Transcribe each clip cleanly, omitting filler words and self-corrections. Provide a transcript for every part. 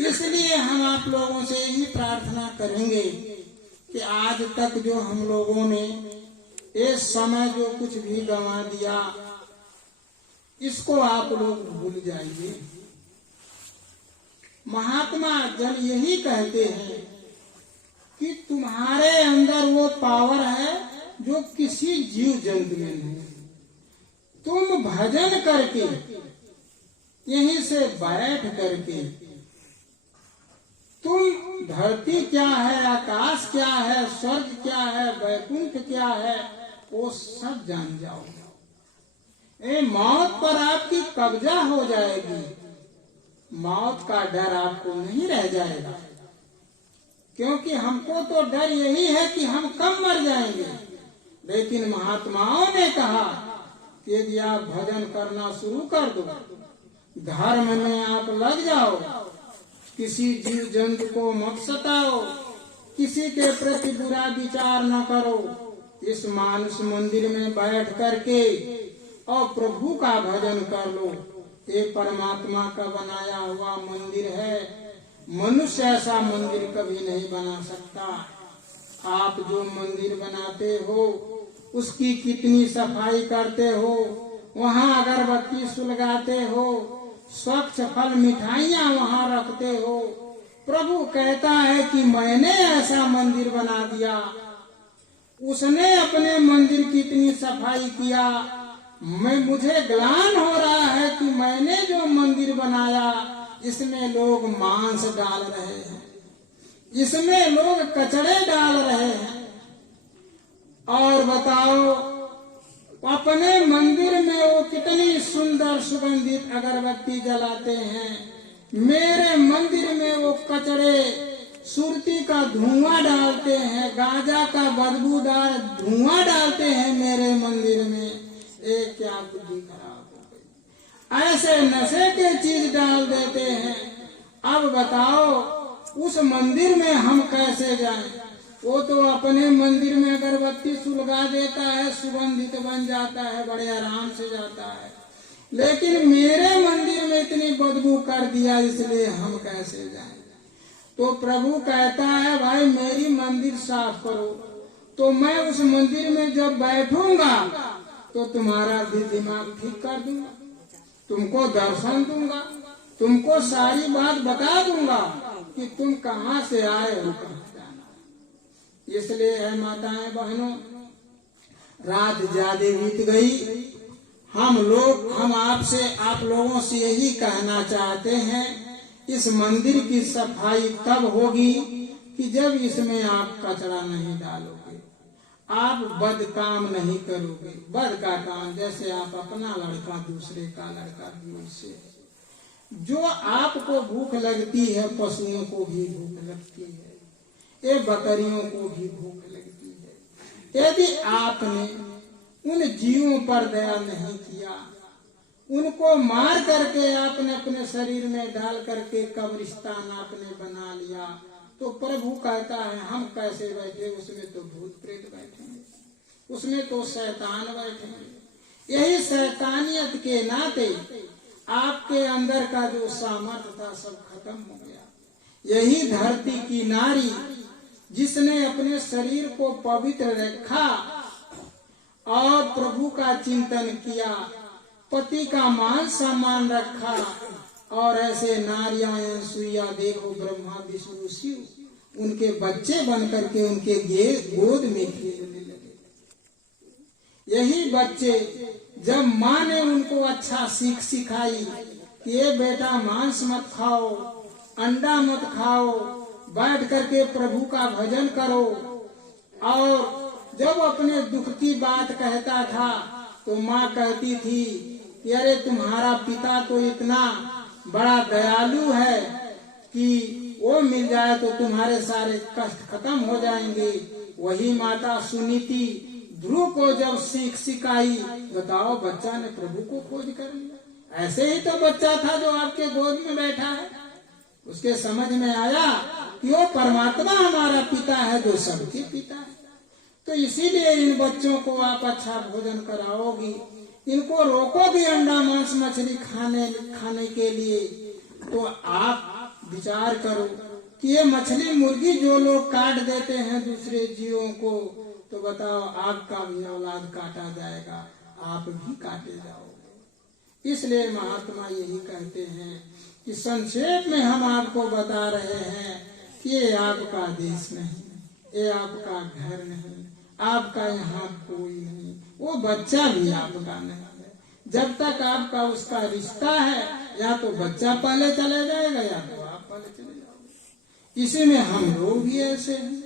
इसलिए हम आप लोगों से यही प्रार्थना करेंगे कि आज तक जो हम लोगों ने ये समय जो कुछ भी गंवा दिया, इसको आप लोग भूल जाइए। महात्मा जन यही कहते हैं कि तुम्हारे अंदर वो पावर है जो किसी जीव जंतु में नहीं। तुम भजन करके यहीं से बैठ करके तुम धरती क्या है, आकाश क्या है, स्वर्ग क्या है, वैकुंठ क्या है, वो सब जान जाओ। ए मौत पर आपकी कब्जा हो जाएगी, मौत का डर आपको नहीं रह जाएगा। क्योंकि हमको तो डर यही है कि हम कब मर जाएंगे। लेकिन महात्माओं ने कहा कि यदि आप भजन करना शुरू कर दो, धर्म में आप लग जाओ, किसी जीव जंतु को मत सताओ, किसी के प्रति बुरा विचार न करो, इस मानस मंदिर में बैठ करके और प्रभु का भजन कर लो। ये परमात्मा का बनाया हुआ मंदिर है, मनुष्य ऐसा मंदिर कभी नहीं बना सकता। आप जो मंदिर बनाते हो उसकी कितनी सफाई करते हो, वहाँ अगरबत्ती सुलगाते हो, स्वच्छ फल मिठाइयाँ वहाँ रखते हो। प्रभु कहता है कि मैंने ऐसा मंदिर बना दिया। उसने अपने मंदिर की इतनी सफाई किया, मुझे ग्लानि हो रहा है कि मैंने जो मंदिर बनाया इसमें लोग मांस डाल रहे हैं, इसमें लोग कचड़े डाल रहे हैं। और बताओ अपने मंदिर में वो कितनी सुंदर सुगंधित अगरबत्ती जलाते हैं, मेरे मंदिर में वो कचड़े सुरती का धुआं डालते हैं, गांजा का बदबूदार धुआं डालते हैं मेरे मंदिर में। ये क्या बुद्धि खराब हो गई, ऐसे नशे के चीज डाल देते हैं। अब बताओ उस मंदिर में हम कैसे जाएं? वो तो अपने मंदिर में अगरबत्ती सुलगा देता है, सुगंधित बन जाता है, बड़े आराम से जाता है। लेकिन मेरे मंदिर में इतनी बदबू कर दिया, इसलिए हम कैसे जाएं? तो प्रभु कहता है भाई मेरी मंदिर साफ करो, तो मैं उस मंदिर में जब बैठूंगा तो तुम्हारा भी दिमाग ठीक कर दूंगा, तुमको दर्शन दूंगा, तुमको सारी बात बता दूंगा कि तुम कहाँ से आए हो, कहाँ जाना। इसलिए है माताएं बहनों, रात ज्यादा बीत गई, हम आपसे आप लोगों से यही कहना चाहते हैं, इस मंदिर की सफाई तब होगी कि जब इसमें आप कचरा नहीं डालोगे, आप बद काम नहीं करोगे। बद का काम जैसे आप अपना लड़का दूसरे का लड़का दूर से, जो आपको भूख लगती है पशुओं को भी भूख लगती है, ये बकरियों को भी भूख लगती है। यदि आपने उन जीवों पर दया नहीं किया, उनको मार करके आपने अपने शरीर में डाल करके कब्रिस्तान आपने बना लिया, तो प्रभु कहता है हम कैसे बैठे? उसमें तो भूत प्रेत बैठेंगे, उसमें तो शैतान बैठेंगे। यही शैतानियत के नाते आपके अंदर का जो सामर्थ्य था सब खत्म हो गया। यही धरती की नारी जिसने अपने शरीर को पवित्र रखा और प्रभु का चिंतन किया, पति का मान सम्मान रखा, और ऐसे नारियां सुइया देखो ब्रह्मा विष्णु शिव उनके बच्चे बन करके उनके गोद में खेलने लगे। यही बच्चे जब माँ ने उनको अच्छा सीख सिखाई कि ये बेटा मांस मत खाओ, अंडा मत खाओ, बैठ करके प्रभु का भजन करो, और जब अपने दुख की बात कहता था तो माँ कहती थी कि अरे तुम्हारा पिता तो इतना बड़ा दयालु है कि वो मिल जाए तो तुम्हारे सारे कष्ट खत्म हो जाएंगे। वही माता सुनीति ध्रुव को जब सीख सिखाई, बताओ बच्चा ने प्रभु को खोज कर लिया। ऐसे ही तो बच्चा था जो आपके गोद में बैठा है, उसके समझ में आया कि वो परमात्मा हमारा पिता है जो सबके पिता है। तो इसीलिए इन बच्चों को आप अच्छा भोजन कराओगी, इनको रोकोगी अंडा मांस मछली खाने के लिए, तो आप विचार करो कि ये मछली मुर्गी जो लोग काट देते हैं दूसरे जीवों को, तो बताओ आपका भी औलाद काटा जाएगा, आप भी काटे जाओगे। इसलिए महात्मा यही कहते हैं कि संक्षेप में हम आपको बता रहे हैं कि ये आपका देश नहीं, ये आपका घर नहीं, आपका यहाँ कोई नहीं, वो बच्चा भी आपका नहीं है। जब तक आपका उसका रिश्ता है, या तो बच्चा पहले चले जाएगा या तो आप पहले चले जाओगे। इसी में हम लोग भी ऐसे हैं,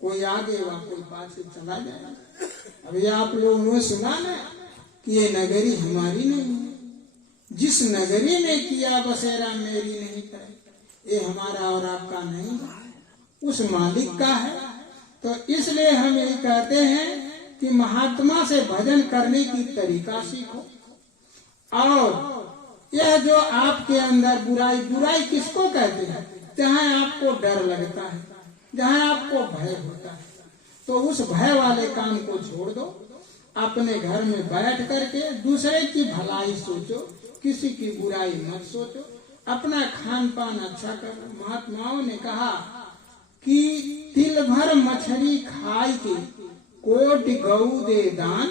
कोई आगे व कोई पाछे चला जाएगा। अभी आप लोगों ने सुना ना कि ये नगरी हमारी नहीं है, जिस नगरी में किया बसेरा मेरी नहीं करे, ये हमारा और आपका नहीं है, उस मालिक का है। तो इसलिए हम यही कहते हैं कि महात्मा से भजन करने की तरीका सीखो। और यह जो आपके अंदर बुराई, बुराई किसको कहते हैं? जहाँ आपको डर लगता है, जहाँ आपको भय होता है, तो उस भय वाले काम को छोड़ दो। अपने घर में बैठ करके दूसरे की भलाई सोचो, किसी की बुराई मत सोचो, अपना खान पान अच्छा करो। महात्माओं ने कहा कि तिल भर मछली खाई के कोटि गऊ दे दान,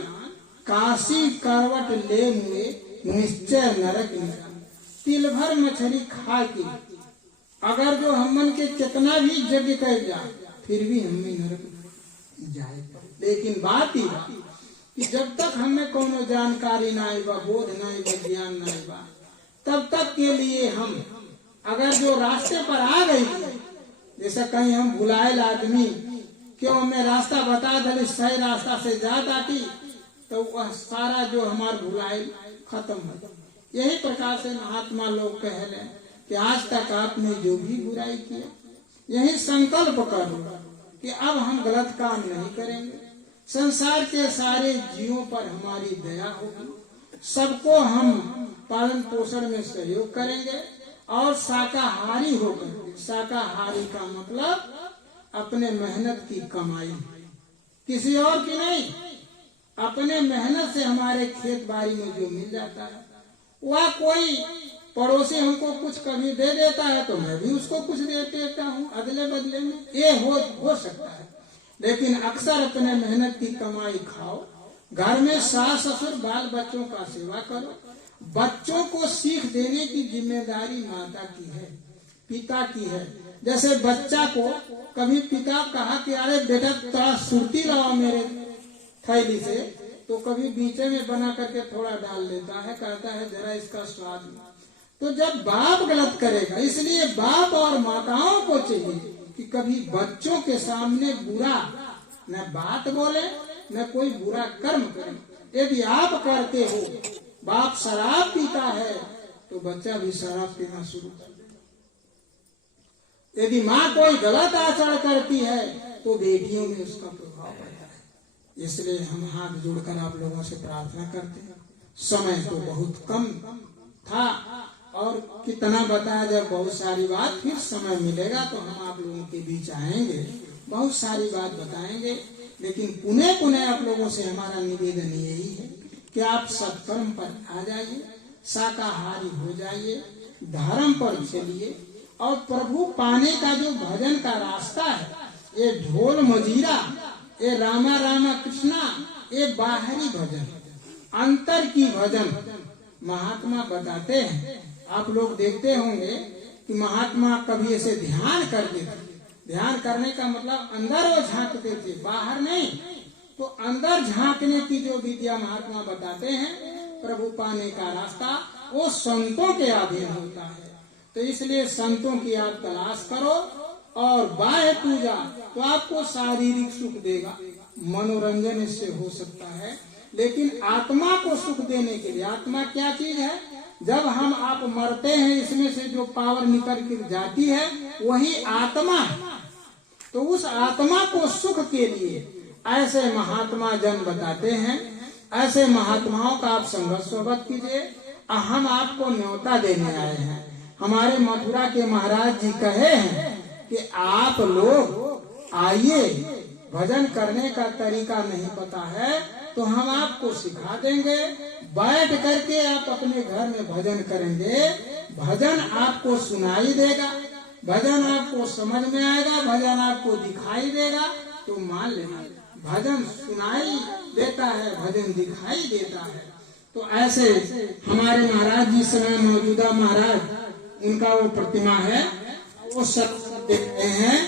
काशी करवट ले मुए निश्चय नरक निदान। तिल भर मछली खा के अगर जो हमन के कितना भी यज्ञ कर जाए, फिर भी हमें नरक जाए। लेकिन बात ही कि जब तक हमें कोनो जानकारी ना आएगा, बोध ना आएगा, ज्ञान ना आएगा, तब तक के लिए हम अगर जो रास्ते पर आ गई, जैसा कहीं हम भुलाए आदमी क्यों हमें रास्ता बता दे, सही रास्ता से जात आती, तो वह सारा जो हमार भुलाए खत्म हो। यही प्रकार से महात्मा लोग कह रहे कि आज तक आपने जो भी बुराई किया, यही संकल्प करो कि अब हम गलत काम नहीं करेंगे। संसार के सारे जीवों पर हमारी दया होगी, सबको हम पालन पोषण में सहयोग करेंगे और शाकाहारी होकर, शाकाहारी का मतलब अपने मेहनत की कमाई, किसी और की नहीं, अपने मेहनत से हमारे खेत बाड़ी में जो मिल जाता है, वह कोई पड़ोसी हमको कुछ कभी दे देता है तो मैं भी उसको कुछ दे देता हूँ अदले बदले में, ये हो सकता है। लेकिन अक्सर अपने मेहनत की कमाई खाओ, घर में सास ससुर बाल बच्चों का सेवा करो। बच्चों को सीख देने की जिम्मेदारी माता की है, पिता की है। जैसे बच्चा को कभी पिता कहा कि अरे बेटा थोड़ा सुरती लाओ मेरे थैली से, तो कभी बीचे में बना करके थोड़ा डाल लेता है, कहता है जरा इसका स्वाद। तो जब बाप गलत करेगा, इसलिए बाप और माताओं को चाहिए कि कभी बच्चों के सामने बुरा न बात बोले, न कोई बुरा कर्म करे। यदि आप करते हो, बाप शराब पीता है तो बच्चा भी शराब पीना शुरू कर दे। यदि माँ कोई गलत आचरण करती है तो बेटियों में उसका प्रभाव पड़ता है। इसलिए हम हाथ जोड़कर आप लोगों से प्रार्थना करते हैं। समय तो बहुत कम था और कितना बताया जाए, बहुत सारी बात, फिर समय मिलेगा तो हम आप लोगों के बीच आएंगे, बहुत सारी बात बताएंगे। लेकिन पुनः पुनः आप लोगों से हमारा निवेदन यही है कि आप सत्कर्म पर आ जाइए, शाकाहारी हो जाइए, धर्म पर चलिए और प्रभु पाने का जो भजन का रास्ता है, ये ढोल मजीरा, ये रामा रामा कृष्णा, ये बाहरी भजन, अंतर की भजन महात्मा बताते हैं। आप लोग देखते होंगे कि महात्मा कभी ऐसे ध्यान करते थे। ध्यान करने का मतलब अंदर वो झांकते थे, बाहर नहीं। तो अंदर झांकने की जो विद्या महात्मा बताते हैं, प्रभु पाने का रास्ता, वो संतों के अधीन होता है। तो इसलिए संतों की आप तलाश करो। और बाह्य पूजा तो आपको शारीरिक सुख देगा, मनोरंजन इससे हो सकता है, लेकिन आत्मा को सुख देने के लिए, आत्मा क्या चीज है? जब हम आप मरते हैं, इसमें से जो पावर निकल कर जाती है वही आत्मा है। तो उस आत्मा को सुख के लिए ऐसे महात्मा जन बताते हैं। ऐसे महात्माओं का आप संगत सोबत कीजिए। हम आपको न्योता देने आए हैं। हमारे मथुरा के महाराज जी कहे हैं कि आप लोग आइए, भजन करने का तरीका नहीं पता है तो हम आपको सिखा देंगे। बैठ करके आप अपने घर में भजन करेंगे, भजन आपको सुनाई देगा। भजन आपको समझ में आएगा, भजन आपको दिखाई देगा तो मान लेना। भजन सुनाई देता है, भजन दिखाई देता है। तो ऐसे हमारे महाराज जी समय मौजूदा महाराज, उनका वो प्रतिमा है, वो सत्संग दे रहे हैं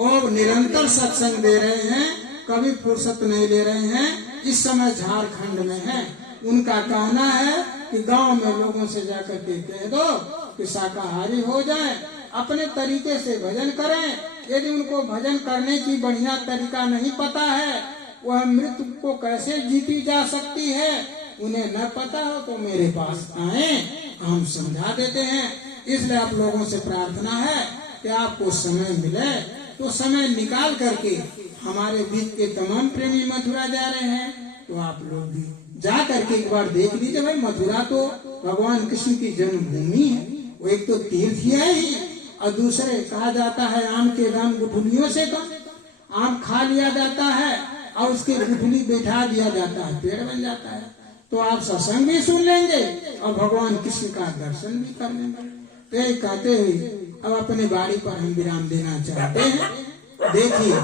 और निरंतर सत्संग दे रहे हैं, कभी फुर्सत नहीं ले रहे हैं। इस समय झारखंड में है। उनका कहना है कि गांव में लोगों से जाकर के कह दो कि शाकाहारी हो जाए, अपने तरीके से भजन करें। यदि उनको भजन करने की बढ़िया तरीका नहीं पता है, वह मृत्यु को कैसे जीती जा सकती है, उन्हें न पता हो तो मेरे पास आए, हम समझा देते हैं। इसलिए आप लोगों से प्रार्थना है कि आपको समय मिले तो समय निकाल करके, हमारे बीच के तमाम प्रेमी मथुरा जा रहे हैं तो आप लोग भी जा करके एक बार देख लीजिए। भाई मथुरा तो भगवान कृष्ण की जन्मभूमि है, वो एक तो तीर्थ है ही, और दूसरे कहा जाता है आम के दाम गुठलियों से कम। आम खा लिया जाता है और उसकी गुठली बैठा दिया जाता है, पेड़ बन जाता है। तो आप सत्संग भी सुन लेंगे और भगवान कृष्ण का दर्शन भी कर लेंगे। तो ये कहते हुए अब अपने बाड़ी पर हम विराम देना चाहते हैं। देखिए,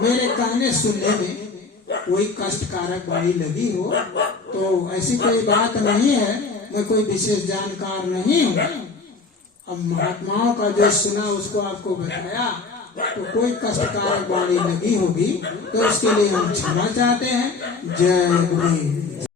मेरे कहने सुनने में कोई कष्टकारक बाड़ी लगी हो तो ऐसी कोई बात नहीं है, मैं कोई विशेष जानकार नहीं हूँ। अब महात्माओं का जो सुना उसको आपको बताया, तो कोई कष्टकारक बाड़ी लगी होगी तो उसके लिए हम क्षमा चाहते हैं। जय गुरु।